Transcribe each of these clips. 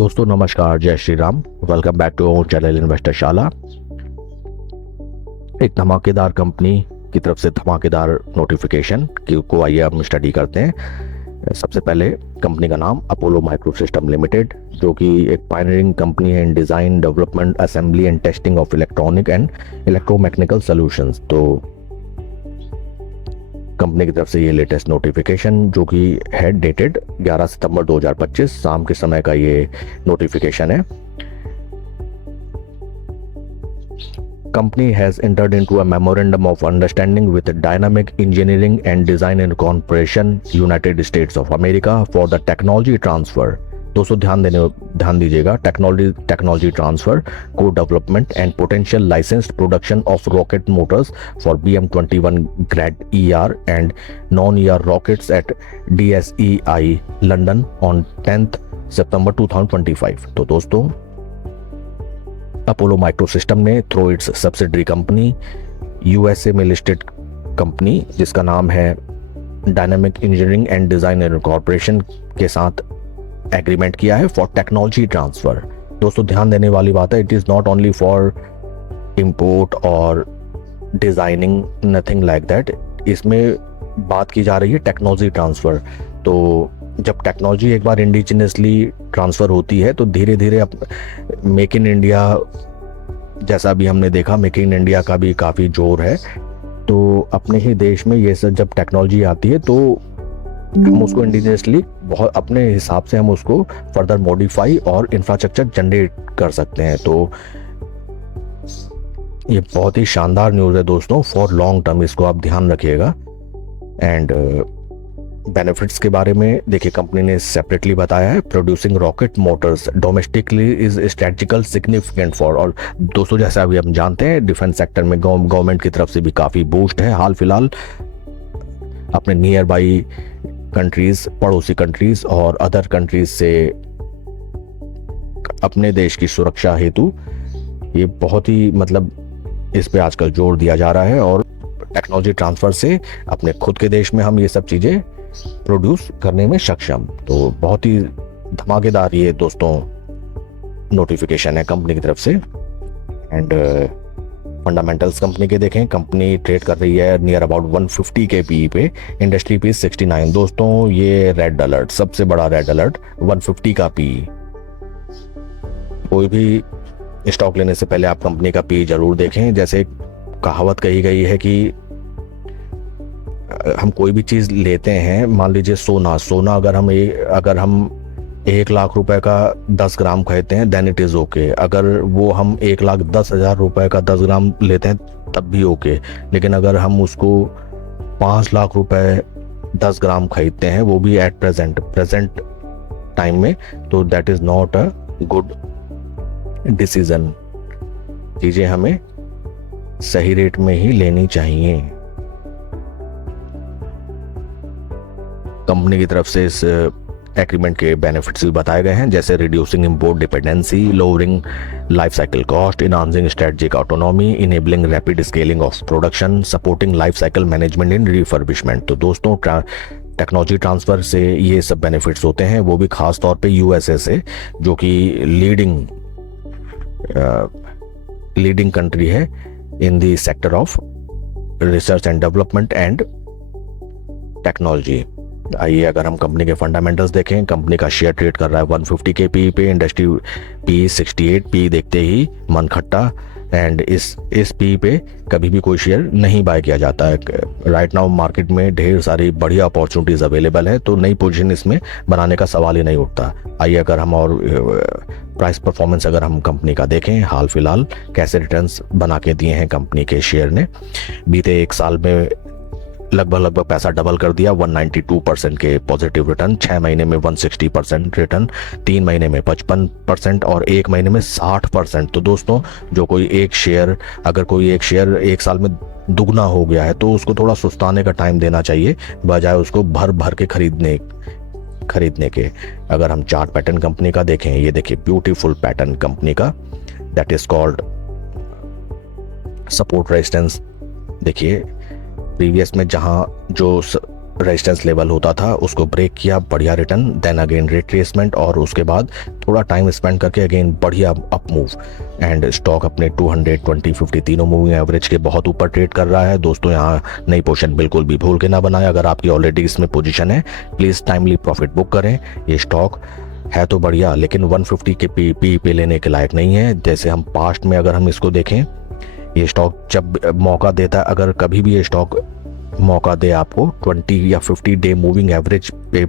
दोस्तों नमस्कार, जय Shri Ram. Welcome back to our channel investor Shala. एक धमाकेदार कंपनी की तरफ से धमाकेदार नोटिफिकेशन को आइए हम स्टडी करते हैं। सबसे पहले कंपनी का नाम अपोलो माइक्रो सिस्टम लिमिटेड, जो कि एक पायनियरिंग कंपनी है in design, development, assembly and testing of electronic and electromechanical solutions. तो कंपनी की तरफ से ये लेटेस्ट नोटिफिकेशन जो कि है डेटेड 11 सितंबर 2025 शाम के समय का ये नोटिफिकेशन है। Company has entered into a memorandum of understanding with Dynamic Engineering and Design Incorporation, United States of America for the technology transfer। दोस्तों ध्यान दीजिएगा, technology transfer, co development and potential licensed production of rocket motors for BM-21 grade ER and non ER rockets at DSEI London on 10 सितंबर 2025। तो दोस्तों Apollo micro system ने through its subsidiary company USA में listed company जिसका नाम है dynamic engineering and design incorporation के साथ एग्रीमेंट किया है फॉर टेक्नोलॉजी ट्रांसफर। दोस्तों ध्यान देने वाली बात है, it is not only for import और डिज़ाइनिंग, नथिंग लाइक दैट। इसमें बात की जा रही है टेक्नोलॉजी ट्रांसफ़र। तो जब टेक्नोलॉजी एक बार इंडिजिनियसली ट्रांसफ़र होती है तो धीरे धीरे मेक इन इंडिया, जैसा भी हमने देखा, मेक इन इंडिया का भी काफ़ी जोर है। तो अपने ही देश में ये सब जब टेक्नोलॉजी आती है तो हम उसको इंडिजिनियसली बहुत अपने हिसाब से हम उसको फर्दर मॉडिफाई और इंफ्रास्ट्रक्चर जनरेट कर सकते हैं। तो ये बहुत ही शानदार न्यूज़ है दोस्तों फॉर लॉन्ग टर्म, इसको आप ध्यान रखिएगा। एंड बेनिफिट्स के बारे में देखिए, कंपनी ने सेपरेटली बताया है, producing rocket Motors domestically is strategical significant for. और दोस्तों जैसा अभी हम जानते हैं डिफेंस सेक्टर में गवर्नमेंट की तरफ से भी काफ़ी बूस्ट है। हाल फिलहाल अपने नियर बाई कंट्रीज, पड़ोसी कंट्रीज और अदर कंट्रीज से अपने देश की सुरक्षा हेतु ये बहुत ही इस पे आजकल जोर दिया जा रहा है। और टेक्नोलॉजी ट्रांसफर से अपने खुद के देश में हम ये सब चीज़ें प्रोड्यूस करने में सक्षम। तो बहुत ही धमाकेदार ये दोस्तों नोटिफिकेशन है कंपनी की तरफ से। एंड फंडामेंटल्स कंपनी के देखें, कंपनी ट्रेड कर रही है नियर अबाउट 150 के PE पे, इंडस्ट्री पी 69। दोस्तों ये रेड अलर्ट, सबसे बड़ा रेड अलर्ट, 150 का PE। कोई भी स्टॉक लेने से पहले आप कंपनी का PE जरूर देखें। जैसे कहावत कही गई है कि हम कोई भी चीज़ लेते हैं, मान लीजिए सोना अगर हम 1 लाख रुपए का 10 ग्राम खरीदते हैं देन इट इज़ ओके। अगर वो हम 1,10,000 रुपए का 10 ग्राम लेते हैं तब भी ओके। लेकिन अगर हम उसको 5 लाख रुपए 10 ग्राम खरीदते हैं, वो भी एट प्रेजेंट टाइम में, तो that is not a good decision. चीज़ें हमें सही रेट में ही लेनी चाहिए। कंपनी की तरफ से इस एग्रीमेंट के बेनिफिट्स भी बताए गए हैं, जैसे reducing import dependency, lowering life cycle cost, enhancing strategic autonomy, enabling rapid scaling of production, supporting life cycle management in refurbishment. तो दोस्तों टेक्नोलॉजी ट्रांसफ़र से ये सब बेनिफिट्स होते हैं, वो भी खास तौर पे USA से, जो कि लीडिंग कंट्री है in the sector of research and development and technology. आइए अगर हम कंपनी के फंडामेंटल्स देखें, कंपनी का शेयर ट्रेड कर रहा है 150 के PE पे, इंडस्ट्री PE 68, PE देखते ही मन खट्टा। एंड इस PE पे कभी भी कोई शेयर नहीं बाय किया जाता है। राइट नाउ मार्केट में ढेर सारी बढ़िया अपॉर्चुनिटीज़ अवेलेबल है, तो नई पोजीशन इसमें बनाने का सवाल ही नहीं उठता। आइए अगर हम और प्राइस परफॉर्मेंस अगर हम कंपनी का देखें, हाल फिलहाल कैसे रिटर्न्स बना के दिए हैं कंपनी के शेयर ने। बीते 1 साल में लगभग पैसा डबल कर दिया, 192% के पॉजिटिव रिटर्न, 6 महीने में 160% रिटर्न, 3 महीने में 55% और 1 महीने में 60%। तो दोस्तों अगर कोई एक शेयर 1 साल में दुगना हो गया है तो उसको थोड़ा सुस्ताने का टाइम देना चाहिए, बजाय उसको भर के खरीदने के। अगर हम चार्ट पैटर्न कंपनी का देखें, ये देखिए ब्यूटीफुल पैटर्न कंपनी का, that is called support resistance. देखिए प्रीवियस में जहां जो रेजिस्टेंस लेवल होता था उसको ब्रेक किया, बढ़िया रिटर्न, देन अगेन रिट्रेसमेंट और उसके बाद थोड़ा टाइम स्पेंड करके अगेन बढ़िया अप मूव एंड स्टॉक अपने 200, 20, 50 तीनों मूविंग एवरेज के बहुत ऊपर ट्रेड कर रहा है। दोस्तों यहाँ नई पोजीशन बिल्कुल भी भूल के ना बनाए। अगर आपकी ऑलरेडी इसमें पोजीशन है प्लीज़ टाइमली प्रॉफिट बुक करें। ये स्टॉक है तो बढ़िया लेकिन 150 के पी पे लेने के लायक नहीं है। जैसे हम पास्ट में अगर हम इसको देखें, ये स्टॉक जब मौका देता है, अगर कभी भी ये स्टॉक मौका दे आपको 20 या 50 डे मूविंग एवरेज पे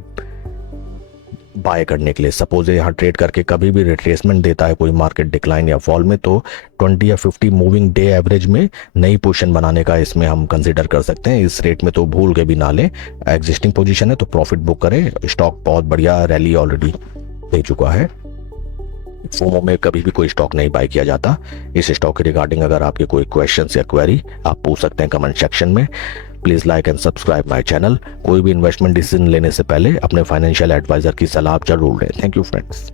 बाय करने के लिए, सपोज यहाँ ट्रेड करके कभी भी रिट्रेसमेंट देता है कोई मार्केट डिक्लाइन या फॉल में, तो 20 या 50 मूविंग डे एवरेज में नई पोजीशन बनाने का इसमें हम कंसीडर कर सकते हैं। इस रेट में तो भूल के भी ना लें, एग्जिस्टिंग पोजीशन है तो प्रॉफिट बुक करें। स्टॉक बहुत बढ़िया रैली ऑलरेडी दे चुका है। फोमो में कभी भी कोई स्टॉक नहीं बाय किया जाता। इस स्टॉक के रिगार्डिंग अगर आपके कोई क्वेश्चंस या क्वेरी आप पूछ सकते हैं कमेंट सेक्शन में। Please like and subscribe my channel. कोई भी इन्वेस्टमेंट डिसीजन लेने से पहले अपने फाइनेंशियल एडवाइजर की सलाह आप जरूर लें। Thank you friends.